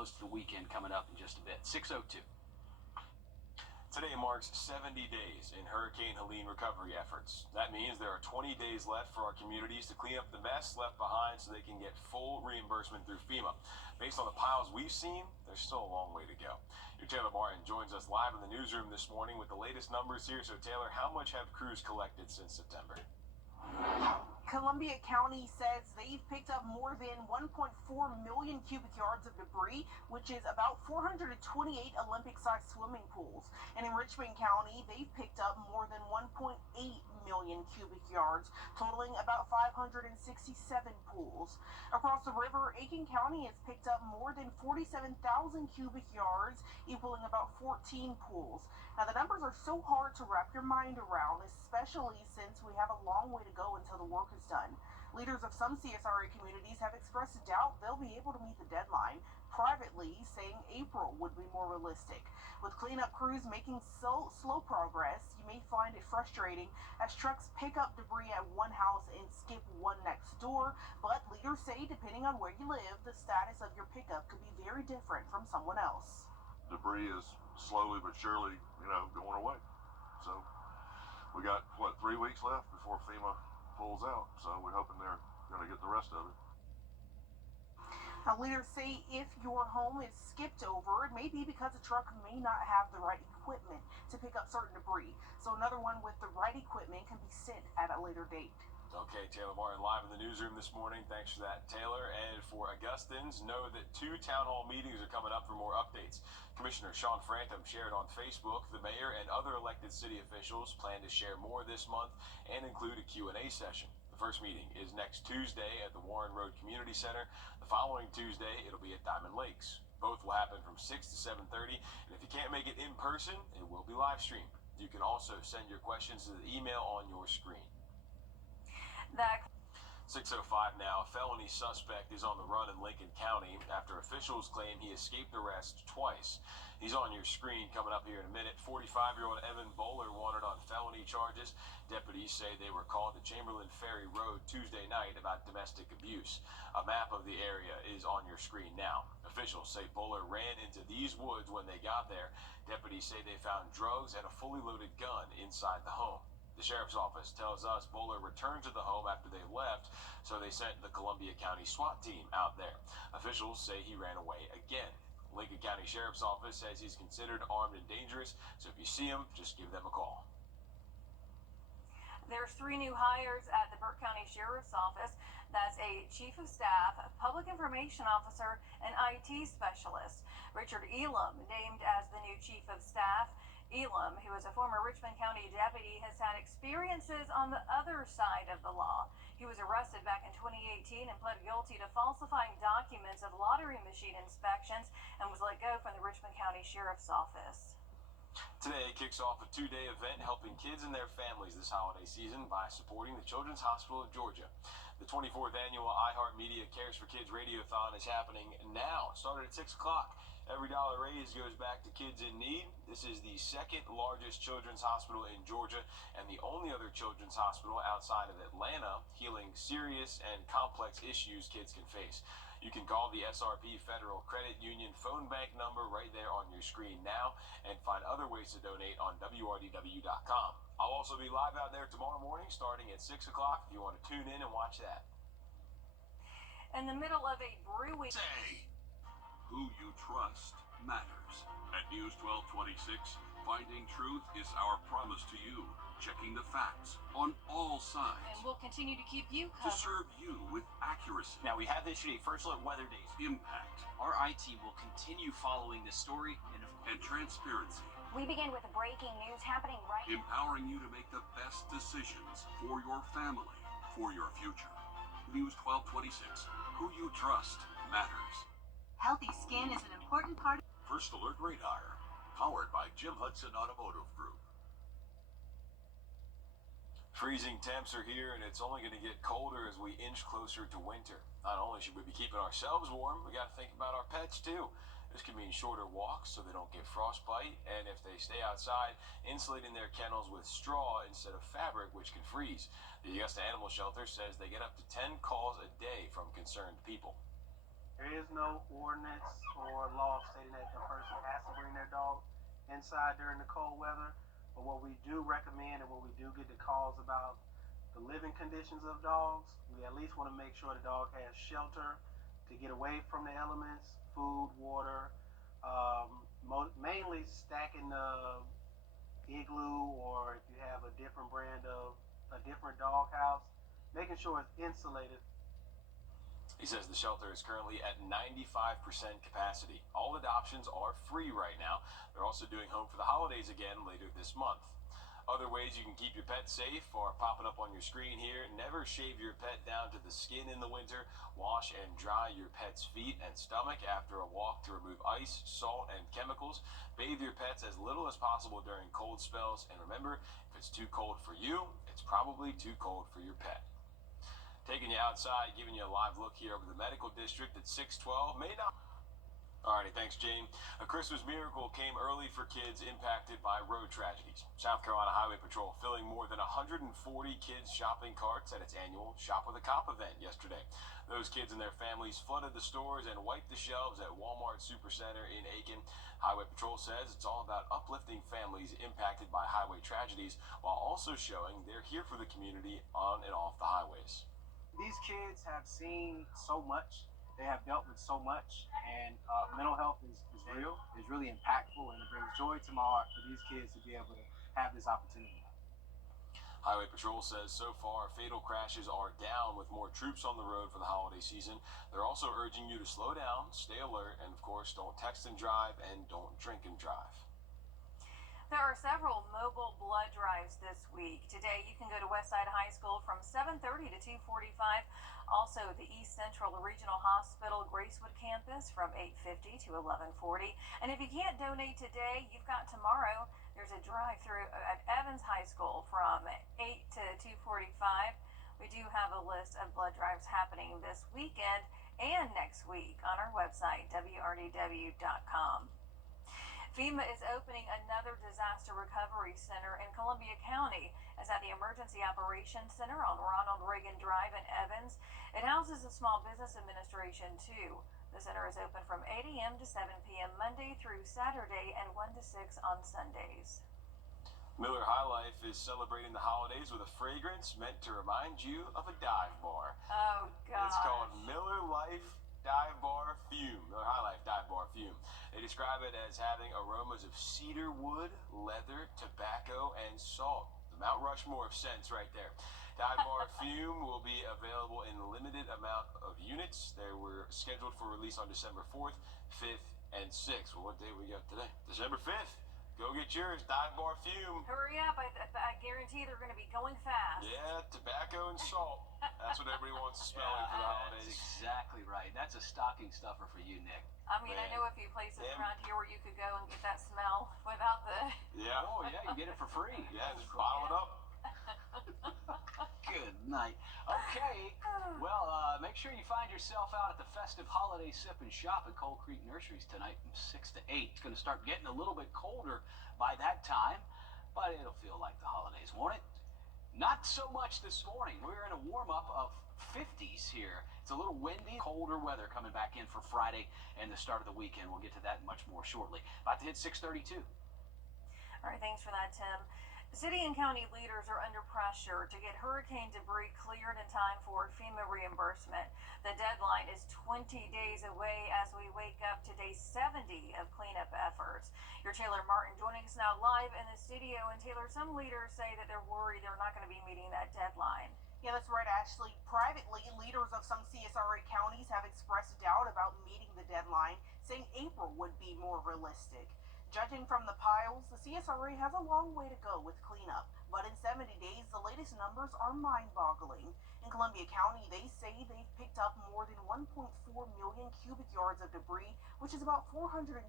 close to the weekend coming up in just a bit. 6:02. Today marks 70 days in Hurricane Helene recovery efforts. That means there are 20 days left for our communities to clean up the mess left behind so they can get full reimbursement through FEMA. Based on the piles we've seen, there's still a long way to go. Your Taylor Martin joins us live in the newsroom this morning with the latest numbers here. So Taylor, how much have crews collected since September? Columbia County says they've picked up more than 1.4 million cubic yards of debris, which is about 428 Olympic-sized swimming pools. And in Richmond County, they've picked up more than 1.8 million cubic yards, totaling about 567 pools. Across the river, Aiken County has picked up more than 47,000 cubic yards, equaling about 14 pools. Now, the numbers are so hard to wrap your mind around, especially since we have a long way to go until the work is done. Leaders of some CSRA communities have expressed doubt they'll be able to meet the deadline, privately saying April would be more realistic. With cleanup crews making slow progress, you may find it frustrating as trucks pick up debris at one house and skip one next door, but leaders say depending on where you live, the status of your pickup could be very different from someone else. Debris is slowly but surely, going away. So we got, 3 weeks left before FEMA pulls out. So we're hoping they're going to get the rest of it. Now, leaders say if your home is skipped over, it may be because the truck may not have the right equipment to pick up certain debris. So another one with the right equipment can be sent at a later date. Okay, Taylor Martin live in the newsroom this morning. Thanks for that, Taylor. And for Augustans, know that 2 town hall meetings are coming up for more updates. Commissioner Sean Frantham shared on Facebook the mayor and other elected city officials plan to share more this month and include a Q&A session. The first meeting is next Tuesday at the Warren Road Community Center. The following Tuesday, it'll be at Diamond Lakes. Both will happen from 6 to 7:30. And if you can't make it in person, it will be live streamed. You can also send your questions to the email on your screen. 6:05 now. A felony suspect is on the run in Lincoln County after officials claim he escaped arrest twice. He's on your screen coming up here in a minute. 45-year-old Evan Bowler wanted on felony charges. Deputies say they were called to Chamberlain Ferry Road Tuesday night about domestic abuse. A map of the area is on your screen now. Officials say Bowler ran into these woods when they got there. Deputies say they found drugs and a fully loaded gun inside the home. The sheriff's office tells us Bowler returned to the home after they left, so they sent the Columbia County SWAT team out there. Officials say he ran away again. Lincoln County Sheriff's Office says he's considered armed and dangerous, so if you see him, just give them a call. There's 3 new hires at the Burke County Sheriff's Office. That's a chief of staff, a public information officer, and IT specialist. Richard Elam named as the new chief of staff. Elam, who is a former Richmond County deputy, has had experiences on the other side of the law. He was arrested back in 2018 and pled guilty to falsifying documents of lottery machine inspections and was let go from the Richmond County Sheriff's Office. Today kicks off a 2-day event helping kids and their families this holiday season by supporting the Children's Hospital of Georgia. The 24th annual iHeartMedia Cares for Kids Radiothon is happening now. It started at 6 o'clock. Every dollar raised goes back to kids in need. This is the second largest children's hospital in Georgia and the only other children's hospital outside of Atlanta healing serious and complex issues kids can face. You can call the SRP Federal Credit Union phone bank number right there on your screen now and find other ways to donate on WRDW.com. I'll also be live out there tomorrow morning starting at 6 o'clock if you want to tune in and watch that. In the middle of a brewing... Say, who you trust matters. At News 1226, finding truth is our promise to you. Checking the facts on all sides. And we'll continue to keep you to covered. serve you with accuracy. Now, we have issued a first look weather days. Impact. Our IT will continue following this story and transparency. We begin with breaking news happening right now. Empowering you to make the best decisions for your family, for your future. News 1226. Who you trust matters. Healthy skin is an important part of First Alert Radar. Powered by Jim Hudson Automotive Group. Freezing temps are here, and it's only going to get colder as we inch closer to winter. Not only should we be keeping ourselves warm, we got to think about our pets too. This can mean shorter walks so they don't get frostbite, and if they stay outside, insulating their kennels with straw instead of fabric, which can freeze. The Augusta Animal Shelter says they get up to 10 calls a day from concerned people. There is no ordinance or law stating that the person has to bring their dog inside during the cold weather. But what we do recommend and what we do get the calls about the living conditions of dogs, we at least want to make sure the dog has shelter to get away from the elements, food, water, mainly stacking the igloo, or if you have a different brand of a different dog house, making sure it's insulated. He says the shelter is currently at 95% capacity. All adoptions are free right now. They're also doing Home for the Holidays again later this month. Other ways you can keep your pet safe are popping up on your screen here. Never shave your pet down to the skin in the winter. Wash and dry your pet's feet and stomach after a walk to remove ice, salt, and chemicals. Bathe your pets as little as possible during cold spells. And remember, if it's too cold for you, it's probably too cold for your pet. Taking you outside, giving you a live look here over the medical district at 612. May not. Alrighty, thanks, Jane. A Christmas miracle came early for kids impacted by road tragedies. South Carolina Highway Patrol filling more than 140 kids' shopping carts at its annual Shop with a Cop event yesterday. Those kids and their families flooded the stores and wiped the shelves at Walmart Supercenter in Aiken. Highway Patrol says it's all about uplifting families impacted by highway tragedies while also showing they're here for the community on and off the highways. These kids have seen so much. They have dealt with so much, and mental health is real, is really impactful, and it brings joy to my heart for these kids to be able to have this opportunity. Highway Patrol says so far fatal crashes are down with more troops on the road for the holiday season. They're also urging you to slow down, stay alert, and of course don't text and drive and don't drink and drive. There are several mobile blood drives this week. Today, you can go to Westside High School from 7:30 to 2:45. Also, the East Central Regional Hospital Gracewood campus from 8:50 to 11:40. And if you can't donate today, you've got tomorrow. There's a drive-through at Evans High School from 8 to 2:45. We do have a list of blood drives happening this weekend and next week on our website, WRDW.com. FEMA is opening another disaster recovery center in Columbia County. It's at the Emergency Operations Center on Ronald Reagan Drive in Evans. It houses a small business administration too. The center is open from 8 a.m. to 7 p.m. Monday through Saturday and 1 to 6 on Sundays. Miller High Life is celebrating the holidays with a fragrance meant to remind you of a dive bar. Oh, God. It's called Miller Life Dive Bar Fume, Miller High Life Dive Bar Fume. They describe it as having aromas of cedar wood, leather, tobacco, and salt. The Mount Rushmore of scents right there. Dive Bar Fume will be available in a limited amount of units. They were scheduled for release on December 4th, 5th, and 6th. Well, what day we got today? December 5th. Go get yours, Dive Bar Fume. Hurry up, I guarantee they're going to be going fast. Yeah, tobacco and salt. That's what everybody wants to smell in for the holidays. That's exactly right. That's a stocking stuffer for you, Nick. I mean, I know a few places around here where you could go and get that smell without the... Yeah. Oh, yeah, you get it for free. Yeah, just bottle it up. Good night. Okay, well, make sure you find yourself out at the festive holiday sip and shop at Coal Creek Nurseries tonight from 6 to 8. It's going to start getting a little bit colder by that time, but it'll feel like the holidays, won't it? Not so much this morning. We're in a warm-up of 50s here. It's a little windy, colder weather coming back in for Friday and the start of the weekend. We'll get to that much more shortly. About to hit 6:32. All right, thanks for that, Tim. City and county leaders are under pressure to get hurricane debris cleared in time for FEMA reimbursement. The deadline is 20 days away as we wake up to day 70 of cleanup efforts. Your Taylor Martin joining us now live in the studio. And Taylor, some leaders say that they're worried they're not going to be meeting that deadline. Yeah, that's right, Ashley. Privately, leaders of some CSRA counties have expressed doubt about meeting the deadline, saying April would be more realistic. Judging from the piles, the CSRA has a long way to go with cleanup, but in 70 days, the latest numbers are mind-boggling. In Columbia County, they say they've picked up more than 1.4 million cubic yards of debris, which is about 428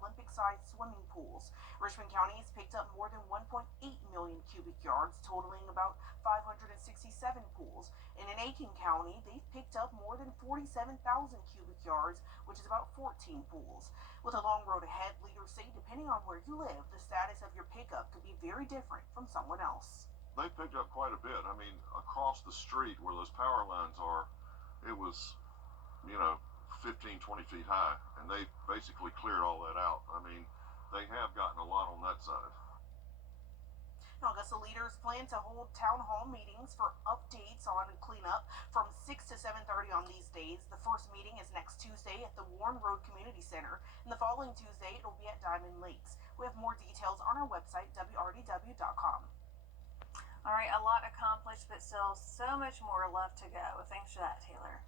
Olympic-sized swimming pools. Richmond County has picked up more than 1.8 million cubic yards, totaling about 567 pools. And in Aiken County, they've picked up more than 47,000 cubic yards, which is about 14 pools. With a long road ahead, leaders say depending on where you live, the status of your pickup could be very different from someone else. They picked up quite a bit. I mean, across the street where those power lines are, it was, 15, 20 feet high, and they basically cleared all that out. I mean, they have gotten a lot on that side. Augusta leaders plan to hold town hall meetings for updates on cleanup from 6 to 7:30 on these days. The first meeting is next Tuesday at the Warren Road Community Center, and the following Tuesday it'll be at Diamond Lakes. We have more details on our website, WRDW.com. All right, a lot accomplished, but still so much more left to go. Thanks for that, Taylor.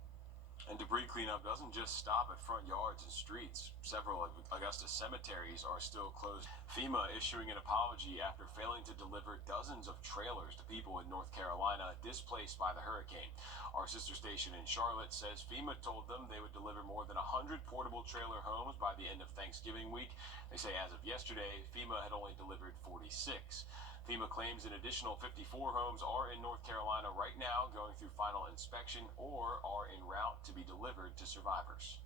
And debris cleanup doesn't just stop at front yards and streets. Several of Augusta cemeteries are still closed. FEMA issuing an apology after failing to deliver dozens of trailers to people in North Carolina displaced by the hurricane. Our sister station in Charlotte says FEMA told them they would deliver more than 100 portable trailer homes by the end of Thanksgiving week. They say as of yesterday, FEMA had only delivered 46. FEMA claims an additional 54 homes are in North Carolina right now, going through final inspection, or are en route to be delivered to survivors.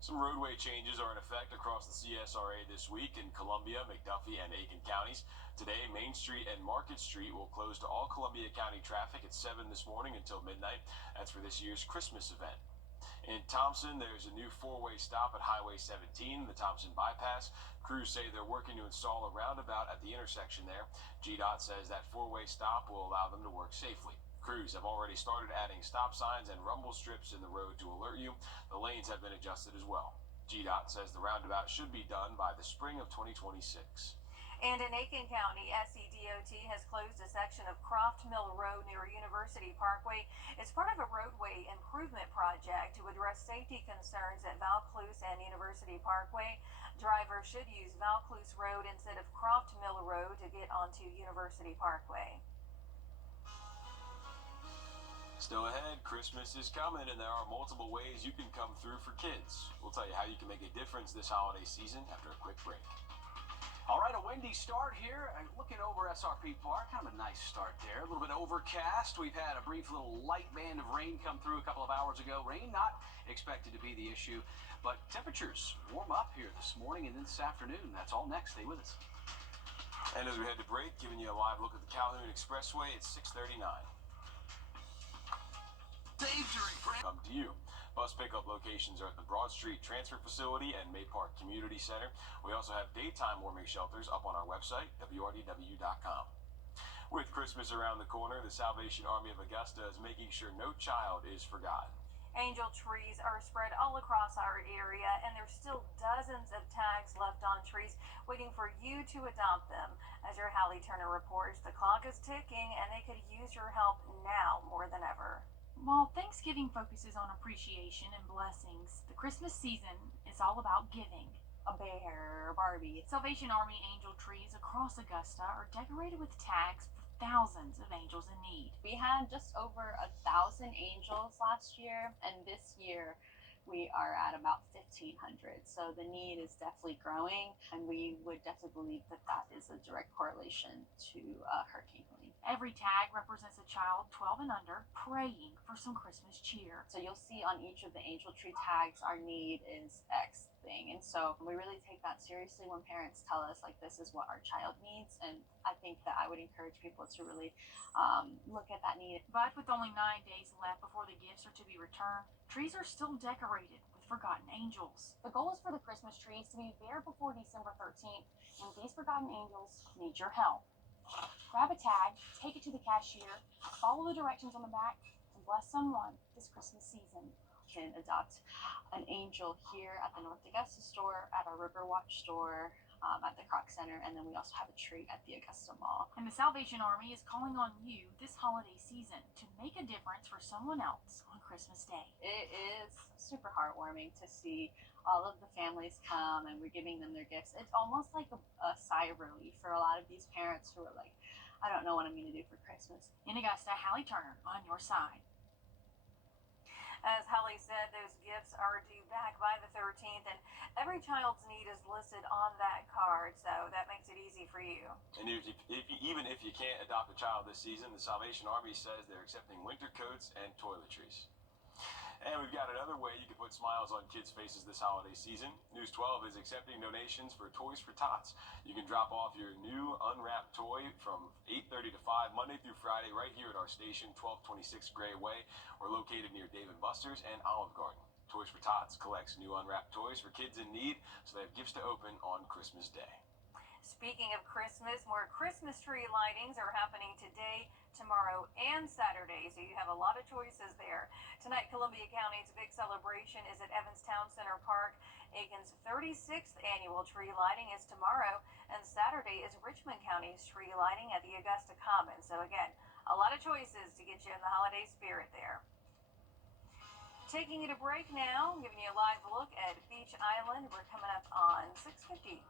Some roadway changes are in effect across the CSRA this week in Columbia, McDuffie, and Aiken counties. Today, Main Street and Market Street will close to all Columbia County traffic at 7 this morning until midnight. That's for this year's Christmas event. In Thompson, there's a new four-way stop at Highway 17, the Thompson bypass. Crews say they're working to install a roundabout at the intersection there. GDOT says that four-way stop will allow them to work safely. Crews have already started adding stop signs and rumble strips in the road to alert you. The lanes have been adjusted as well. GDOT says the roundabout should be done by the spring of 2026. And in Aiken County, SCDOT has closed a section of Croft Mill Road near University Parkway. It's part of a roadway improvement project to address safety concerns at Vaucluse and University Parkway. Drivers should use Vaucluse Road instead of Croft Mill Road to get onto University Parkway. Still ahead, Christmas is coming, and there are multiple ways you can come through for kids. We'll tell you how you can make a difference this holiday season after a quick break. All right, a windy start here. Looking over SRP Park, kind of a nice start there. A little bit overcast. We've had a brief little light band of rain come through a couple of hours ago. Rain not expected to be the issue, but temperatures warm up here this morning and then this afternoon. That's all next. Stay with us. And as we head to break, giving you a live look at the Calhoun Expressway at 6:39. Come to you. Bus pickup locations are at the Broad Street Transfer Facility and May Park Community Center. We also have daytime warming shelters up on our website, WRDW.com. With Christmas around the corner, the Salvation Army of Augusta is making sure no child is forgotten. Angel trees are spread all across our area, and there's still dozens of tags left on trees waiting for you to adopt them. As your Hallie Turner reports, the clock is ticking, and they could use your help now more than ever. While Thanksgiving focuses on appreciation and blessings, the Christmas season is all about giving. A bear, Barbie. Salvation Army angel trees across Augusta are decorated with tags for thousands of angels in need. We had just over 1,000 angels last year, and this year we are at about 1,500. So the need is definitely growing, and we would definitely believe that that is a direct correlation to Hurricane Helene. Every tag represents a child 12 and under praying for some Christmas cheer. So you'll see on each of the angel tree tags, our need is X thing. And so we really take that seriously when parents tell us, like, this is what our child needs. And I think that I would encourage people to really look at that need. But with only 9 days left before the gifts are to be returned, trees are still decorated with forgotten angels. The goal is for the Christmas trees to be bare before December 13th, and these forgotten angels need your help. Grab a tag, take it to the cashier, follow the directions on the back, and bless someone this Christmas season. You can adopt an angel here at the North Augusta store, at our Riverwatch store, at the Croc Center, and then we also have a tree at the Augusta Mall. And the Salvation Army is calling on you this holiday season to make a difference for someone else on Christmas Day. It is super heartwarming to see all of the families come and we're giving them their gifts. It's almost like a sigh of relief for a lot of these parents who are like, I don't know what I'm going to do for Christmas. In Augusta, Hallie Turner on your side. As Hallie said, those gifts are due back by the 13th, and every child's need is listed on that card, so that makes it easy for you. And even if you can't adopt a child this season, the Salvation Army says they're accepting winter coats and toiletries. And we've got another way you can put smiles on kids' faces this holiday season. News 12 is accepting donations for Toys for Tots. You can drop off your new unwrapped toy from 8:30 to 5 Monday through Friday right here at our station, 1226 Gray Way. We're located near Dave & Buster's and Olive Garden. Toys for Tots collects new unwrapped toys for kids in need, so they have gifts to open on Christmas Day. Speaking of Christmas, more Christmas tree lightings are happening today, tomorrow, and Saturday, so you have a lot of choices there. Tonight, Columbia County's big celebration is at Evans Town Center Park. Aiken's 36th annual tree lighting is tomorrow, and Saturday is Richmond County's tree lighting at the Augusta Commons. So again, a lot of choices to get you in the holiday spirit there. Taking it a break now, giving you a live look at Beach Island. We're coming up on 6:50.